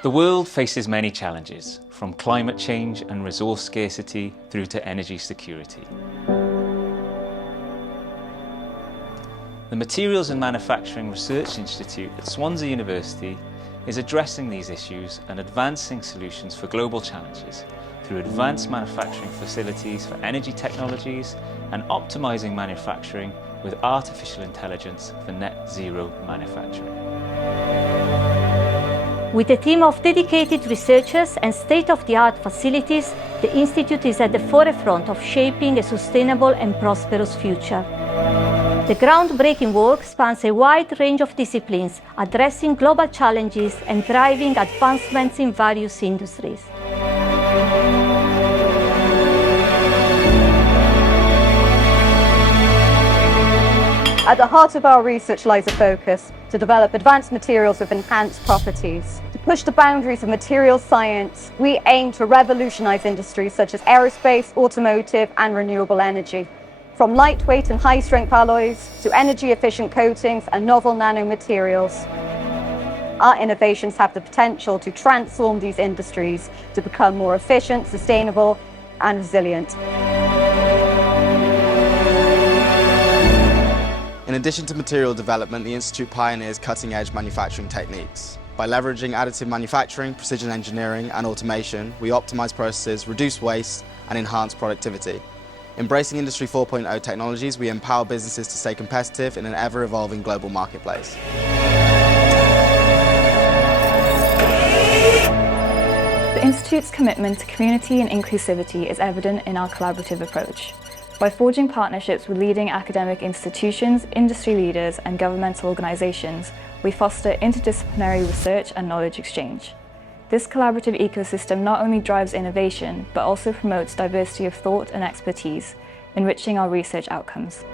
The world faces many challenges, from climate change and resource scarcity through to energy security. The Materials and Manufacturing Research Institute at Swansea University is addressing these issues and advancing solutions for global challenges through advanced manufacturing facilities for energy technologies and optimising manufacturing with artificial intelligence for net zero manufacturing. With a team of dedicated researchers and state-of-the-art facilities, the Institute is at the forefront of shaping a sustainable and prosperous future. The groundbreaking work spans a wide range of disciplines, addressing global challenges and driving advancements in various industries. At the heart of our research lies a focus to develop advanced materials with enhanced properties. To push the boundaries of materials science, we aim to revolutionize industries such as aerospace, automotive, and renewable energy. From lightweight and high-strength alloys to energy-efficient coatings and novel nanomaterials. Our innovations have the potential to transform these industries to become more efficient, sustainable, and resilient. In addition to material development, the Institute pioneers cutting-edge manufacturing techniques. By leveraging additive manufacturing, precision engineering, and automation, we optimize processes, reduce waste, and enhance productivity. Embracing Industry 4.0 technologies, we empower businesses to stay competitive in an ever-evolving global marketplace. The Institute's commitment to community and inclusivity is evident in our collaborative approach. By forging partnerships with leading academic institutions, industry leaders, and governmental organisations, we foster interdisciplinary research and knowledge exchange. This collaborative ecosystem not only drives innovation, but also promotes diversity of thought and expertise, enriching our research outcomes.